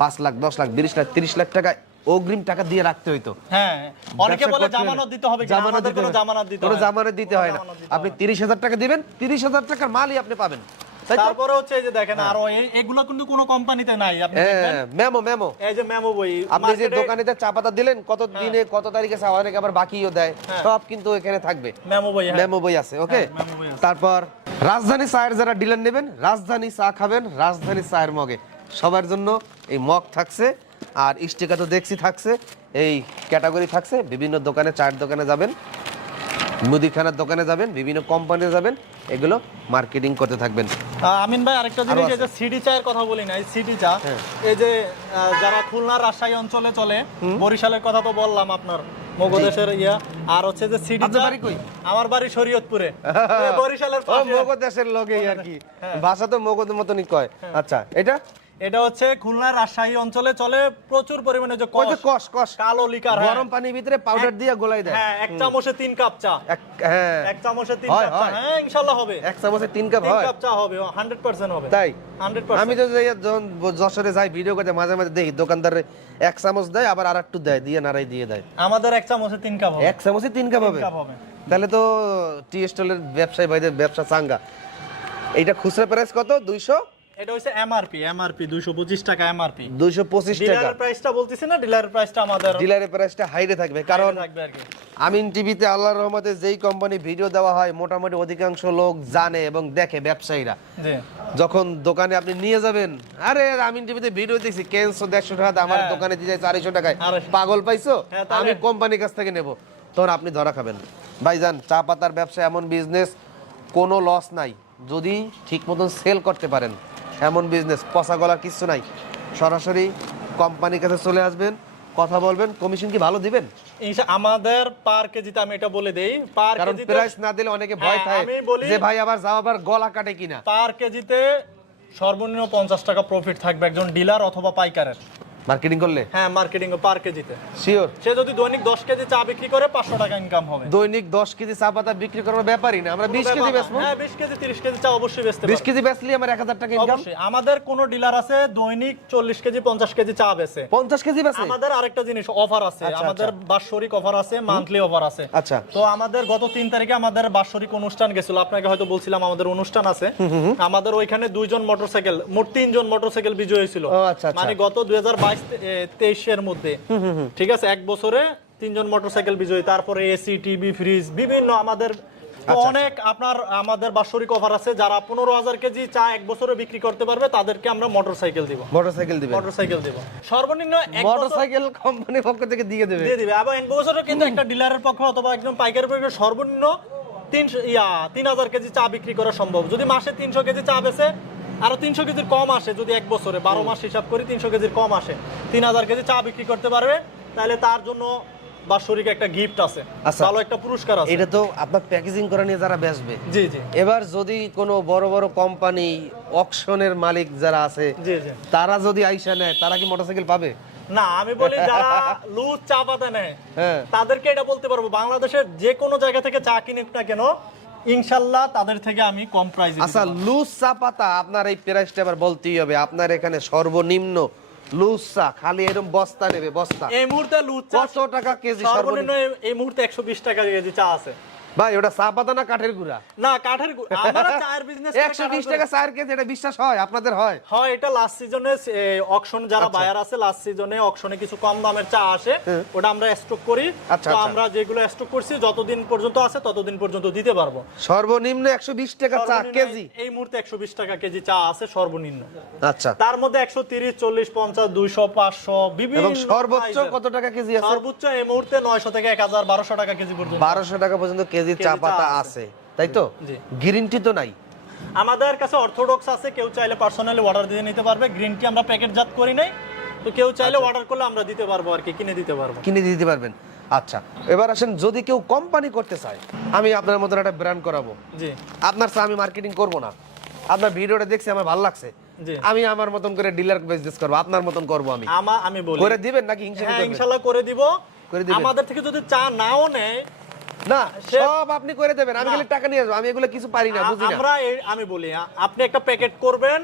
5 লাখ 10 লাখ 20 লাখ 30 লাখ টাকা অগ্রিম টাকা দিয়ে রাখতে হইতো। হ্যাঁ, অনেকে ব্যবসা বলে করতে জামানত দিতে হবে, কিন্তু জামানত আমাদের দিতে কোনো হয় না। জামানত দিতে কোনো হয় না। জামানত দিতে হয় না। জামানত দিতে আপনি হয় না। 30,000 টাকা দিবেন, 30,000 টাকার মালই আপনি পাবেন। তাই তো? তারপরে হচ্ছে এই যে দেখেন আরো এগুলো কিন্তু কোনো কোম্পানিতে নাই, আপনি দেখবেন হ্যাঁ, মেমো মেমো। এই যে মেমো বই আপনি যে মার্কেটে দোকানেতে চা পাতা দিলেন কত দিনে কত তারিখে চা অনেকে আবার বাকিও দেয়, হ্যাঁ। সব কিন্তু এখানে থাকবে। মেমো বই, হ্যাঁ। মেমো বই আছে, ওকে। হ্যাঁ, মেমো বই আছে। তারপর রাজধানী চায়ের যারা ডিলার নেবেন, রাজধানী চা খাবেন রাজধানী চায়ের মগে, সবার জন্য এই মগ থাকছে। আর স্টিকার তো দেখছি থাকছে, এই ক্যাটাগরি থাকছে। বিভিন্ন দোকানে, চায়ের দোকানে যাবেন, মুদিখানার দোকানে যাবেন, বিভিন্ন কোম্পানিতে যাবেন, এগুলো মার্কেটিং করতে থাকবেন। আমিন ভাই আরেকটা জিনিস, এই যে সিডি চায়ের কথা বলি না, এই সিডি চা, এই যে যারা খুলনা রাজশাহী অঞ্চলে চলে, বরিশালের কথা তো বললাম আপনার মগদেশের ইয়া, আর হচ্ছে যে সিডি আপনার চা। বাড়ি কই? আমার বাড়ি শরীয়তপুরে, এই বরিশালের ও পাশে। মগধ দেশের লগেই আর কি, ভাষা তো মগধের মতনই কয়। আচ্ছা, এটা এটা হচ্ছে খুলনা রাজশাহী অঞ্চলে চলে প্রচুর পরিমাণে, যে ওই যে কষ কষ কালো লিকার, হ্যাঁ। গরম পানির ভিতরে পাউডার দিয়ে গোলাই দেয়। হ্যাঁ, এক চামচে 3 কাপ চা, হ্যাঁ, এক চামচে 3 হয়, কাপ চা, হয়। হ্যাঁ ইনশাআল্লাহ হবে। এক চামচে 3 কাপ 3 হয়। কাপ চা হবে, 100% হবে। তাই 100%। আমি তো যখন যশোরে যাই ভিডিও করতে, মাঝে মাঝে দেখি দোকানদারে 1 চামচ দেয়, আবার আর একটু দেয়, দিয়ে নাড়াই দিয়ে দেয়। আমাদের এক চামচে 3 কাপ হবে। 1 চামচে 3 কাপ হবে। 3 কাপ হবে। তাহলে তো টি স্টলের ব্যবসায়ী ভাইদের ব্যবসা চাঙ্গা। এইটা খুচরা প্রাইস কত? 200? এটা হচ্ছে এমআরপি 225 টাকা এমআরপি। 225 টাকা। ডিলারের প্রাইসটা বলতেছি না, ডিলারের প্রাইসটা আমাদের ডিলারের প্রাইসটা হাইরে থাকবে, কারণ থাকবে আর কি। আমিন টিভিতে আল্লাহর রহমতে যেই কোম্পানি ভিডিও দেওয়া হয় মোটামুটি অধিকাংশ লোক জানে এবং দেখে, ব্যবসায়ীরা। জি, যখন দোকানে আপনি নিয়ে যাবেন, আরে আমিন টিভিতে ভিডিও দেখছি, কেনছো 150 টাকা, আমার হ্যাঁ। দোকানে দিয়ে 400 টাকায়, 250 পাগল পাইছো, হ্যাঁ, তাহলে- আমি কোম্পানির কাছ থেকে নেব, তখন আপনি ধরা খাবেন। ভাইজান, চা পাতার ব্যবসা এমন বিজনেস, কোনো লস নাই যদি ঠিক মতন সেল করতে পারেন। এমন বিজনেস, পচা গলার কিছু নাই। সরাসরি কোম্পানির কাছে চলে আসবেন, কথা বলবেন, কমিশন কি ভালো দিবেন? আমাদের পার কেজিতে আমি এটা বলে দেই, পার কারণ কেজিতে প্রাইস না দিলে অনেকে ভয় হ্যাঁ, থাকে আমি বলি- যে ভাই আবার যাও আবার গলা কাটে কিনা। পার কেজিতে সর্বনিম্ন 50 টাকা প্রফিট থাকবে একজন ডিলার অথবা পাইকারের। মার্কেটিং করলে হ্যাঁ, মার্কেটিং পার কেজিতে। শিওর সে যদি দৈনিক 10 কেজি চা বিক্রি করে 500 টাকা ইনকাম হবে। দৈনিক 10 কেজি চা পাতা বিক্রি করার ব্যাপারই না, আমরা 20 কেজি বেচবো। হ্যাঁ, 20 কেজি 30 কেজি চা অবশ্যই বেচতে 20 পারবে। কেজি বেচলে আমার 1000 টাকা ইনকাম। অবশ্যই আমাদের কোন ডিলার আছে দৈনিক 40 কেজি 50 কেজি চা বেচে। 50 কেজি বেচে? আমাদের আরেকটা জিনিস অফার আছে, আচ্ছা, আমাদের বাৎসরিক অফার আছে, মান্থলি অফার আছে। আচ্ছা। তো আমাদের গত 3 তারিখে আমাদের বাৎসরিক অনুষ্ঠান গেছিল, আপনাকে হয়তো বলছিলাম আমাদের অনুষ্ঠান আছে। আমাদের ওইখানে 2 জন মোটরসাইকেল, মোট 3 জন মোটরসাইকেল বিজয়ী ছিল। ও আচ্ছা, আচ্ছা। মানে গত 2022-23 এর মধ্যে, ঠিক আছে, এক বছরে 3 জন মোটরসাইকেল বিজয়ী। তারপরে এসি, টিভি, ফ্রিজ, বিভিন্ন আমাদের তো অনেক আপনার আমাদের বাৎসরিক অফার আছে। যারা 15,000 কেজি চা এক বছরে বিক্রি করতে পারবে তাদেরকে আমরা মোটরসাইকেল দিব। মোটরসাইকেল দিবেন? মোটরসাইকেল দিব সর্বনিম্ন এক বছর মোটরসাইকেল কোম্পানির পক্ষ থেকে দিয়ে দেবে? দিয়ে দিবে। এবং এক বছরে কিন্তু একটা ডিলারের পক্ষে অথবা একজন পাইকারের পক্ষে সর্বনিম্ন 3,000 কেজি চা বিক্রি করা সম্ভব। যদি মাসে 300 কেজি চা বেচে, আরো 300 কেজির কম আসে, যদি এক বছরে 12 মাস হিসাব করি 300 কেজির কম আসে, 3,000 কেজি চা বিক্রি করতে পারবে, তাহলে তার জন্য বাৎসরিক একটা গিফট আছে, আচ্ছা। ভালো একটা পুরস্কার আছে। এটা তো আপনার প্যাকেজিং করা নিয়ে যারা বেচবে। জি জি এবার যদি কোনো বড় বড় কোম্পানি, অকশনের মালিক যারা আছে, জি জি তারা যদি আইসা নেয়, তারা কি মোটরসাইকেল পাবে? না, আমি বলি যারা লুজ চা পাতা নেয় হ্যাঁ। তাদেরকে এটা বলতে পারবো, বাংলাদেশের যে কোনো জায়গা থেকে চা কিনুক না কেন, ইনশাল্লাহ তাদের থেকে আমি কম প্রাইসে আচ্ছা, লুজ চা পাতা আপনার এই প্রাইসটা আবার বলতেই হবে। আপনার এখানে সর্বনিম্ন লুজ চা খালি এরকম বস্তা নেবে, বস্তা এই মুহূর্তে লুজ চা কত টাকা কেজি সর্বনিম্ন এই মুহূর্তে 120 টাকা কেজি চা আছে। ভাই ওটা চা পাতা না কাঠের গুঁড়া? না, কাঠের আমরা চায়ের বিজনেস 120 টাকা চায়ের কেজি, এটা বিশ্বাস হয় আপনাদের? হয় হয়। এটা লাস্ট সিজনে অকশন যারা বায়ার আছে, লাস্ট সিজনে অকশনে কিছু কম দামের চা আসে, ওটা আমরা স্টক করি। আচ্ছা, তো আচ্ছা। আমরা যেগুলো স্টক করছি যতদিন পর্যন্ত আছে ততদিন পর্যন্ত দিতে পারবো। সর্বনিম্ন 120 টাকা চা সর্বনিম্ন কেজি? এই মুহূর্তে 120 টাকা কেজি চা আছে সর্বনিম্ন। আচ্ছা। তার মধ্যে 130, 40, 50, 200, 500 বিভিন্ন। এবং সর্বোচ্চ price-এর। কত টাকা কেজি আছে? সর্বোচ্চ এই মুহূর্তে 900 থেকে 1000, 1200 টাকা কেজি পর্যন্ত। 1200 টাকা পর্যন্ত কেজি চা চা পাতা আছে। আছে, তাই তো? জি। গ্যারান্টি তো নাই? আমাদের কাছে অর্থোডক্স আছে, কেউ চাইলে পার্সোনালি অর্ডার দিয়ে নিতে পারবে। গ্রিন টি আমরা প্যাকেটজাত করি নাই, তো কেউ চাইলে অর্ডার করলে আমরা দিতে পারবো আর কি, কিনে দিতে পারবো। কিনে দিতে পারবেন। আচ্ছা, এবার আসেন, যদি কেউ কোম্পানি করতে চায়, আমি আপনার মতন একটা ব্র্যান্ড করাবো, জি আপনার চা আমি মার্কেটিং করব না, আপনার ভিডিওটা দেখছি আমার ভালো লাগছে, জি আমি আমার মতন করে ডিলার বিজনেস করব, আপনার মতন করব, আমি বলি করে দিবেন নাকি? হ্যাঁ ইনশাআল্লাহ করে দিব। করে দিবেন। আমাদের থেকে যদি চা নাও নেয় না, সব আপনি করে দেবেন, আমি খালি টাকা নিয়ে আসবো, আমি এগুলো কিছু পারি না, বুঝি না। আমি বলি আপনি একটা প্যাকেট করবেন,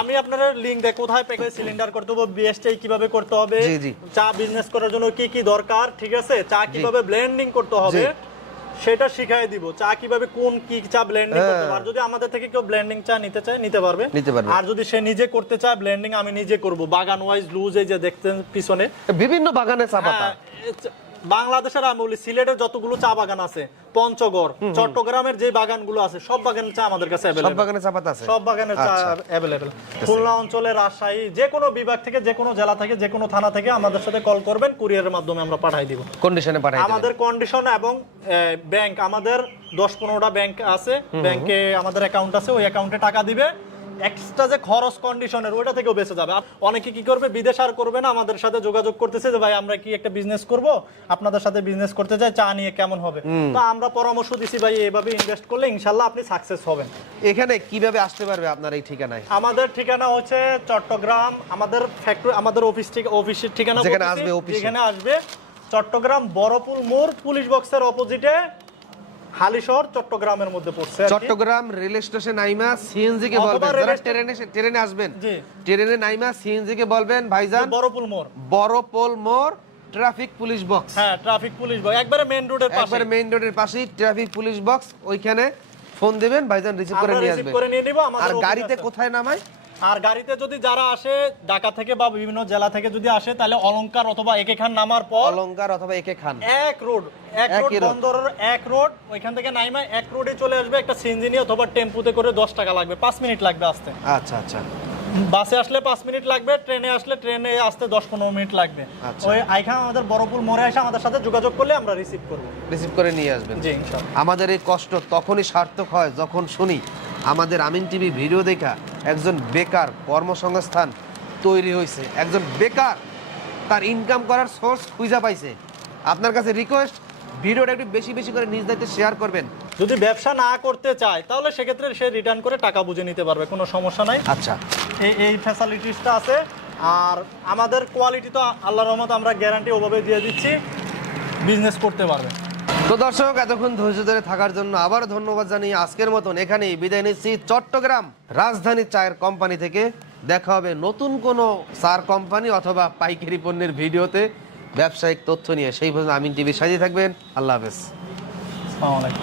আমি আপনার লিংক দেখ কোথায় প্যাকেট সিলিন্ডার করতে হবে, বিএসটি কিভাবে করতে হবে, জি, জি। চা বিজনেস করার জন্য কি কি দরকার, ঠিক আছে, চা কিভাবে ব্লেন্ডিং করতে হবে সেটা শিখাই দিব, চা কিভাবে কোন কি চা ব্লেন্ডিং করতে হবে। আর যদি আমাদের থেকে কেউ ব্লেন্ডিং চা নিতে চায় নিতে পারবে। আর যদি সে নিজে করতে চায় ব্লেন্ডিং, আমি নিজে করব, বাগান ওয়াইজ লুজ, এই যে দেখতেন পিছনে বিভিন্ন বাগানে চা পাতা। বাংলাদেশের আমি বলি সিলেটের যতগুলো চা বাগান আছে, পঞ্চগড়, চট্টগ্রামের যে বাগানগুলো আছে, সব বাগানের চা আমাদের কাছে সব অ্যাভেলেবল। বাগানে চা পাতা আছে, সব বাগানের চা অ্যাভেলেবল। খুলনা অঞ্চলে, রাজশাহী, যে কোনো বিভাগ থেকে, যে কোনো জেলা থেকে, যে কোনো থানা থেকে আমাদের সাথে কল করবেন, কুরিয়ারের মাধ্যমে আমরা পাঠিয়ে দিব। কন্ডিশনে পাঠাই দিবেন। আমাদের কন্ডিশন এবং ব্যাংক, আমাদের 10-15টা ব্যাংক আছে, ব্যাংকে আমাদের অ্যাকাউন্ট আছে, ওই অ্যাকাউন্টে টাকা দিবে, এক্সট্রা যে খরচ কন্ডিশনের ওইটা থেকেও বেঁচে যাবে। অনেকে কি করবে, বিদেশ আর করবে না, আমাদের সাথে যোগাযোগ করতেছে যে ভাই আমরা কি একটা বিজনেস করব, আপনাদের সাথে বিজনেস করতে চাই, চা নিয়ে কেমন হবে। তো আমরা পরামর্শ দিছি ভাই এইভাবে ইনভেস্ট করলে ইনশাআল্লাহ আপনি সাকসেস হবেন। এখানে কিভাবে আসতে পারবে আপনার এই ঠিকানায়? আমাদের ঠিকানা হচ্ছে চট্টগ্রাম, আমাদের ফ্যাক্টরি, আমাদের অফিসের ঠিকানা যেখানে আসবে, অফিসে যেখানে আসবে চট্টগ্রাম বড়পুল মোড়, পুলিশ বক্সের অপোজিটে, হালিশহর, চট্টগ্রামের মধ্যে পড়ছে। চট্টগ্রাম রেল স্টেশন নাইমা সিএনজি কে বলবেন, যারা ট্রেনে আসবেন, ট্রেনে নাইমা সিএনজি কে বলবেন ভাইজান বড়পুল মোড়, বড়পোল মোড়, ট্রাফিক পুলিশ বক্স। হ্যাঁ ট্রাফিক পুলিশ বক্স, একবারে মেইন রোডের পাশে, একবারে মেইন রোডের পাশেই ট্রাফিক পুলিশ বক্স, ওইখানে ফোন দিবেন, ভাইজান রিসিভ করে নিয়ে আসবেন। আর গাড়িতে কোথায় নামায়? আর গাড়িতে যদি যারা আসে ঢাকা থেকে বা বিভিন্ন জেলা থেকে যদি আসে, তাহলে অলংকার অথবা একে খান নামার পর, অলংকার অথবা একে খান, এক রোড বন্দরের এক রোড, ওইখান থেকে নাইমা এক রোডে চলে আসবে, একটা সিএনজি নিয়ে অথবা টেম্পুতে করে 10 টাকা লাগবে, 5 মিনিট লাগবে আসতে। আচ্ছা আচ্ছা। বাসে আসলে 5 মিনিট লাগবে, ট্রেনে আসলে ট্রেনে আসতে 10-15 মিনিট লাগবে। ওই আইখান আমাদের বড়পুর মোড়ে এসে আমাদের সাথে যোগাযোগ করলে আমরা রিসিভ করব, রিসিভ করে নিয়ে আসবেন। জি ইনশাআল্লাহ। আমাদের এই কষ্ট তখনই সার্থক হয় যখন শুনি আমাদের আমিন টিভি ভিডিও দেখা একজন বেকার কর্মসংস্থান তৈরি হয়েছে, একজন বেকার তার ইনকাম করার সোর্স খুঁজে পাইছে। আপনার কাছে রিকোয়েস্ট, ভিডিওটা একটু বেশি বেশি করে নিজ দায়িত্বে শেয়ার করবেন। যদি ব্যবসা না করতে চায় তাহলে সেক্ষেত্রে সে রিটার্ন করে টাকা বুঝে নিতে পারবে, কোনো সমস্যা নাই। আচ্ছা, এই ফ্যাসিলিটিসটা আছে। আর আমাদের কোয়ালিটি তো আল্লাহর রহমত আমরা গ্যারান্টি ওভাবে দিয়ে দিচ্ছি, বিজনেস করতে পারবে। তো দর্শক, এতক্ষণ ধৈর্য ধরে থাকার জন্য আবার ধন্যবাদ জানিয়ে আজকের মতন এখানেই বিদায় নিচ্ছি চট্টগ্রাম রাজধানী চায়ের কোম্পানি থেকে। দেখা হবে নতুন কোনো চার কোম্পানি অথবা পাইকারি পণ্যের ভিডিওতে ব্যবসায়িক তথ্য নিয়ে। সেই পর্যন্ত আমিন টিভি সাজিয়ে থাকবেন। আল্লাহ হাফেজ। আসসালামু আলাইকুম।